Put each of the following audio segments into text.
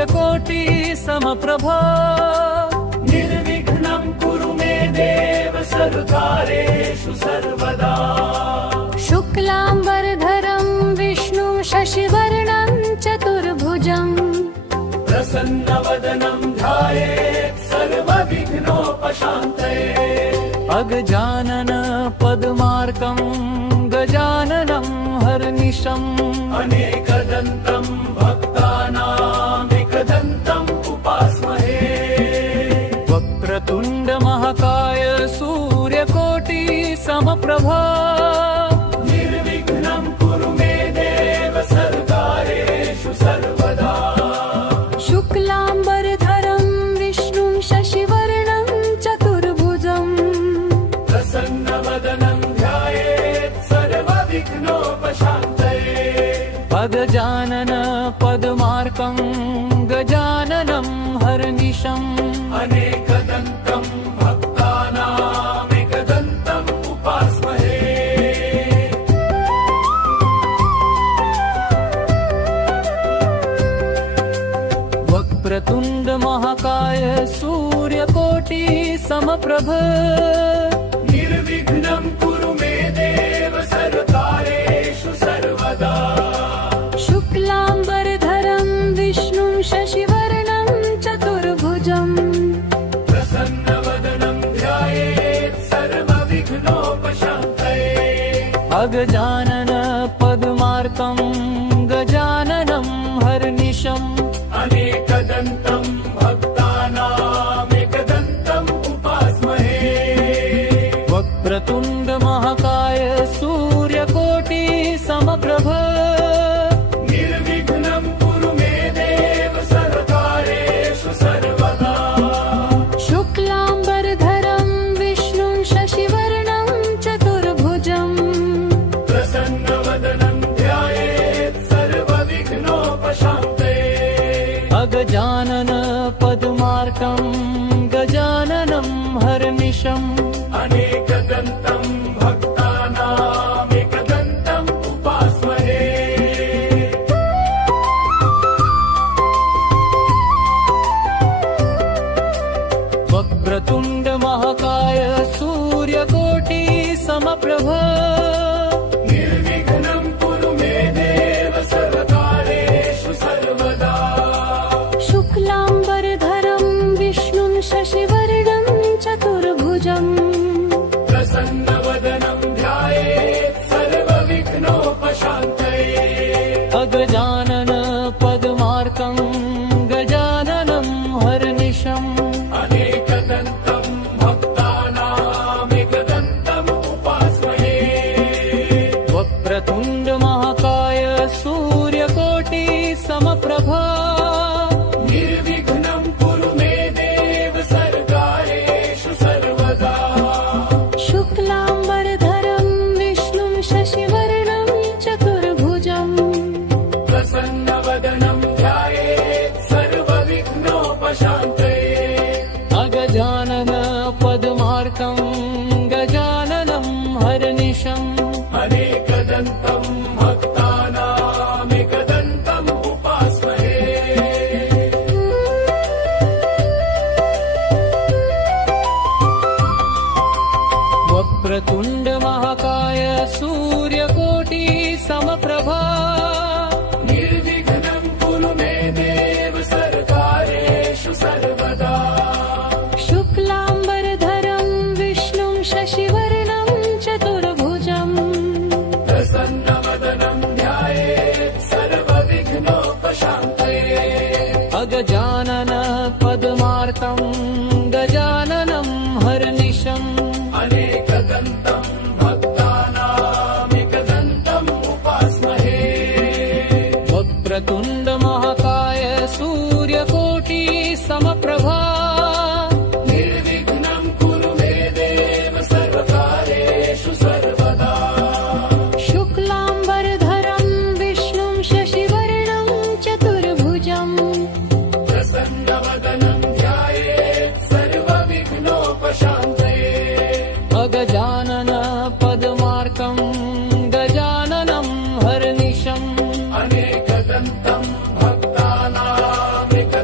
सूर्यकोटि समप्रभा निर्विघ्नं कुरु मे देव सर्वकार्येषु सर्वदा शुक्लाम्बरधरं विष्णुं शशिवर्णं चतुर्भुजं प्रसन्नवदनं ध्यायेत् सर्वविघ्नोपशान्तये अगजानन पद्मार्कं गजाननं हरनिशम् अनेकदन्तं भक्तानामेकदन्तम् उपास्महे वक्रतुण्ड महाकाय सूर्यकोटि समप्रभा निर्विघ्नं कुरु मे देव सर्वकार्येषु सर्वदा शुक्लाम्बरधरं विष्णुं शशिवर्णं चतुर्भुजं प्रसन्नवदनं ध्यायेत् सर्वविघ्नोपशान्तये अगजानन पद्मार्कं गजाननं हरनिशम् अनेकदन्तं भक्तानामेकदन्तम् उपास्महे वक्रतुण्ड महाकाय सूर्यकोटि समप्रभ निर्विघ्नं कुरु मे देव सर्वकार्येषु सर्वदा शुक्लाम्बरधरं विष्णुं शशिवर्णं चतुर्भुजं प्रसन्नवदनं ध्यायेत् सर्वविघ्नोपशान्तये अगजानन पद्मार्कं गजाननं हरनिशम् अनेकदन्तं भक्तानामेकदन्तम् उपास्महे वक्रतुण्ड महाकाय सूर्यकोटि समप्रभ निर्विघ्नं कुरु मे देव सर्वकार्येषु सर्वदा शुक्लाम्बरधरं विष्णुं शशिवर्णं चतुर्भुजं प्रसन्नवदनं ध्यायेत् सर्वविघ्नोपशान्तये अगजानन पद्मार्कं गजाननं हरनिशम् अनेकदन्तं भक्तानामेकदन्तम् उपास्महे वक्रतुण्ड महाकाय सूर्यकोटि समप्रभ निर्विघ्नं कुरु मे देव सर्वकार्येषु सर्वदा शुक्लाम्बरधरं विष्णुं शशिवर्णं चतुर्भुजं प्रसन्नवदनं ध्यायेत् सर्वविघ्नोपशान्तये अगजानन पद्मार्कं गजाननं हरनिशम् अनेकदन्तं भक्तानामेकदन्तम् उपास्महे वक्रतुण्ड महाकाय सूर्यकोटि समप्रभा निर्विघ्नं कुरु मे देव सर्वकार्येषु सर्वदा शुक्लाम्बरधरं विष्णुं शशिवर्णं चतुर्भुजं प्रसन्नवदनं ध्यायेत् सर्वविघ्नोपशान्तये अगजानन पद्मार्कं गजाननं हरनिशम् अनेकदन्तं भक्तानामेकदन्तम् उपास्महे वक्रतुण्ड महाकाय सूर्यकोटि समप्रभा निर्विघ्नं कुरु मे देव सर्वकार्येषु सर्वदा शुक्लाम्बरधरं विष्णुं शशिवर्णं चतुर्भुजं प्रसन्नवदनं ध्यायेत् सर्वविघ्नोपशान्तये अगजानन पद्मार्कं गजाननं हरनिशम् अनेकदन्तं भक्तानामेकदन्तम् उपास्महे वक्रतुण्ड महाकाय सूर्यकोटि समप्रभा निर्विघ्नं कुरु मे देव सर्वकार्येषु सर्वदा शुक्लाम्बरधरं विष्णुं शशिवर्णं चतुर्भुजं प्रसन्नवदनं ध्यायेत् सर्वविघ्नोपशान्तये अगजानन पद्मार्कं गजाननं हरनिशम् अनेकदन्तं भक्तानामेकदन्तम्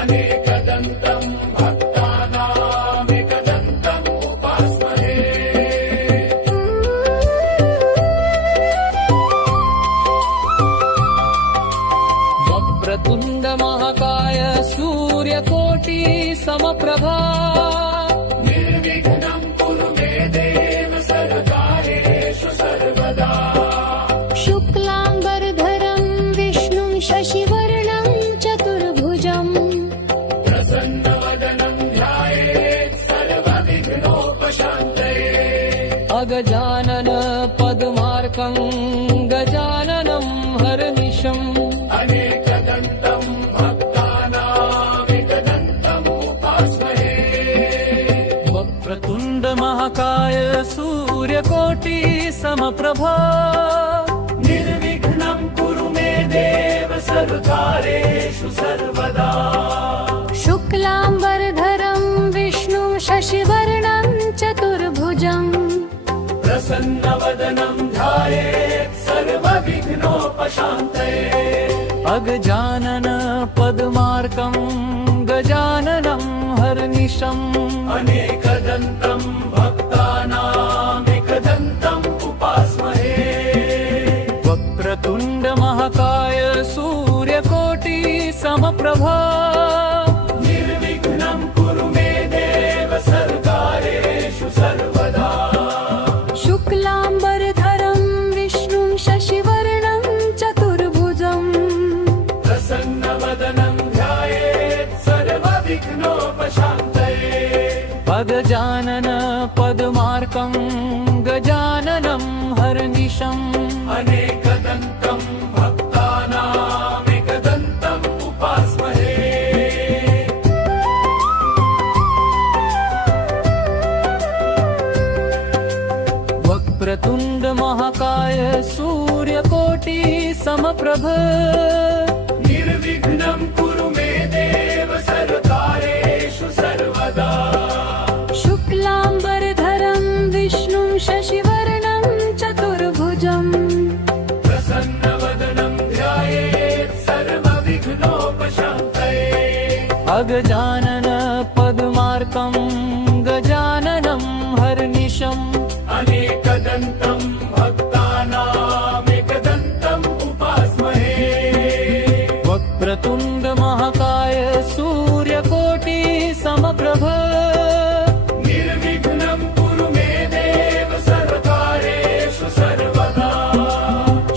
अनेकदन्तम् भक्तानामेकदन्तम् उपास्महे वक्रतुण्ड महाकाय सूर्यकोटि समप्रभा निर्विघ्नं कुरु मे देव सर्वकार्येषु सर्वदा शुक्लाम्बरधरं विष्णुं शशिवर्णं चतुर्भुजम् प्रसन्नवदनं ध्यायेत् सर्वविघ्नोपशान्तये अगजानन पद्मार्कं गजाननं हरनिशम् अनेकदन्तं भक्तानामेकदन्तम् उपास्महे वक्रतुण्ड महाकाय सूर्यकोटि समप्रभा निर्विघ्नं कुरु मे देव सर्वकार्येषु सर्वदा शुक्लाम्बरधरं विष्णुं शशिवर्णं चतुर्भुजम् प्रसन्नवदनं ध्यायेत् सर्वविघ्नोपशान्तये अगजानन पद्मार्कं गजाननं हरनिशम् अनेकदन्तं भक्तानामेकदन्तम् उपास्महे वक्रतुण्ड महाकाय सूर्यकोटि समप्रभा निर्विघ्नं कुरु मे देव सर्वकार्येषु सर्वदा शुक्लाम्बरधरं विष्णुं शशिवर्णं चतुर्भुजम् प्रसन्नवदनं ध्यायेत् सर्वविघ्नोपशान्तये अगजानन पद्मार्कं गजाननं हरनिशम् अनेकदन्तं भक्तानामेकदन्तम् उपास्महे वक्रतुण्ड महाकाय सूर्यकोटि समप्रभ निर्विघ्नं कुरु मे देव सर्वकार्येषु सर्वदा शुक्लाम्बरधरं विष्णुं शशिवर्णं चतुर्भुजम् प्रसन्नवदनं ध्यायेत् सर्वविघ्नोपशान्तये अगजानन पद्मार्कं गजाननं हरनिशम् अनेकदन्तं भक्तानामेकदन्तम् उपास्महे वक्रतुण्ड महाकाय सूर्यकोटि समप्रभ निर्विघ्नं कुरु मे देव सर्वकार्येषु सर्वदा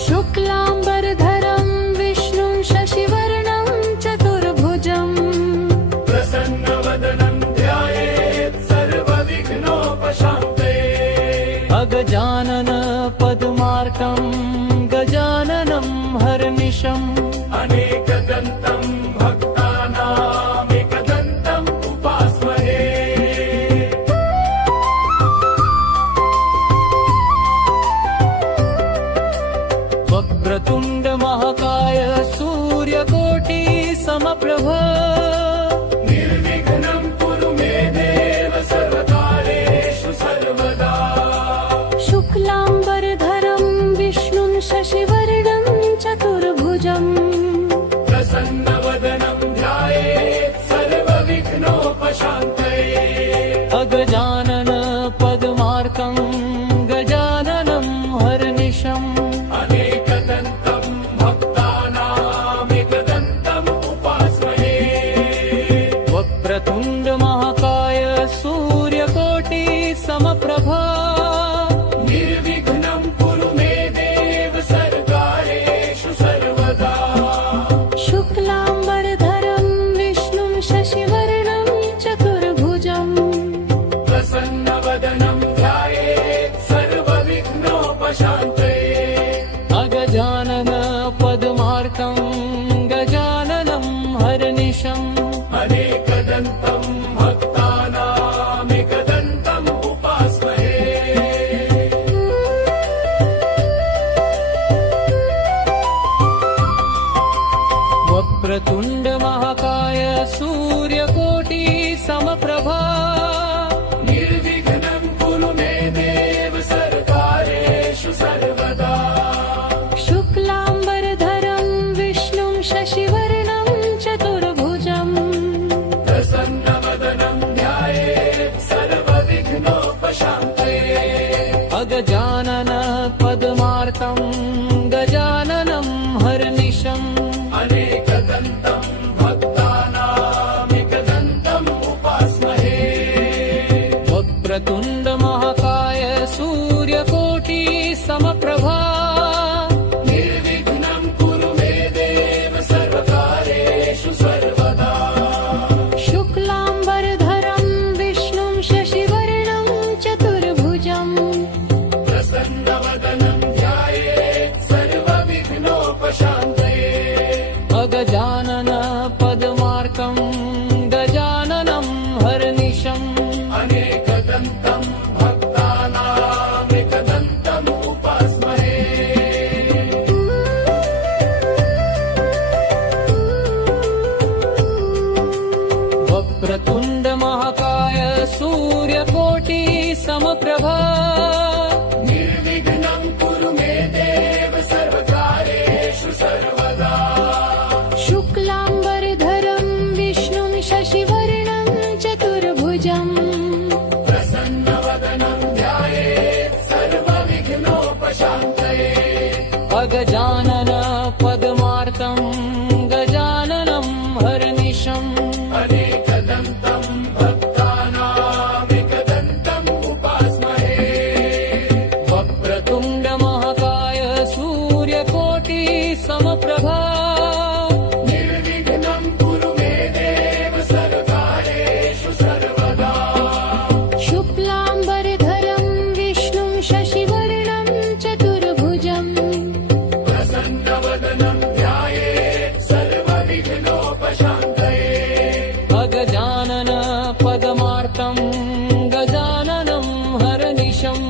शुक्लाम्बरधरं विष्णुं शशिवर्णं चतुर्भुजम् प्रसन्नवदनं ध्यायेत् सर्वविघ्नोपशान्तये अगजानन पद्मार्कं गजाननं हरनिशम् अनेकदन्तं भक्तानामेकदन्तम् उपास्महे वक्रतुण्ड महाकाय सूर्यकोटि समप्रभा निर्विघ्नं कुरु मे देव सर्वकार्येषु सर्वदा शुक्लाम्बरधरं विष्णुं शशिवर्णं चतुर्भुजम् प्रसन्नवदनं ध्यायेत् सर्वविघ्नोपशान्तये अगजानन पद्मार्कं गजाननं हरनिशम् अनेकदन्तं भक्तानामेकदन्तम् उपास्महे वक्रतुण्ड महाकाय सूर्यकोटि समप्रभा निर्विघ्नं कुरु मे देव सर्वकार्येषु सर्वदा शुक्लाम्बरधरं विष्णुं शशिवर्णं चतुर्भुजम् प्रसन्नवदनं ध्यायेत् सर्वविघ्नोपशान्तये अगजानन पद्मार्कं गजाननं हरनिशम्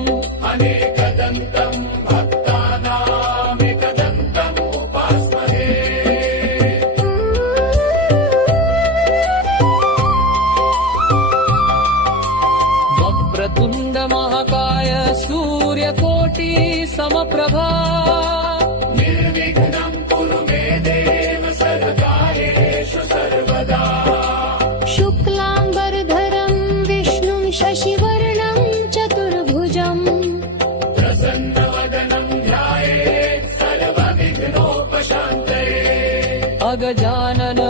अनेकदन्तं भक्तानामेकदन्तम् उपास्महे वक्रतुण्ड महाकाय सूर्यकोटि समप्रभा निर्विघ्नं कुरु मे देव सर्वकार्येषु सर्वदा शुक्लाम्बरधरं विष्णुं शशिवर्णं चतुर्भुजम् प्रसन्नवदनं ध्यायेत् सर्वविघ्नोपशान्तये अगजानन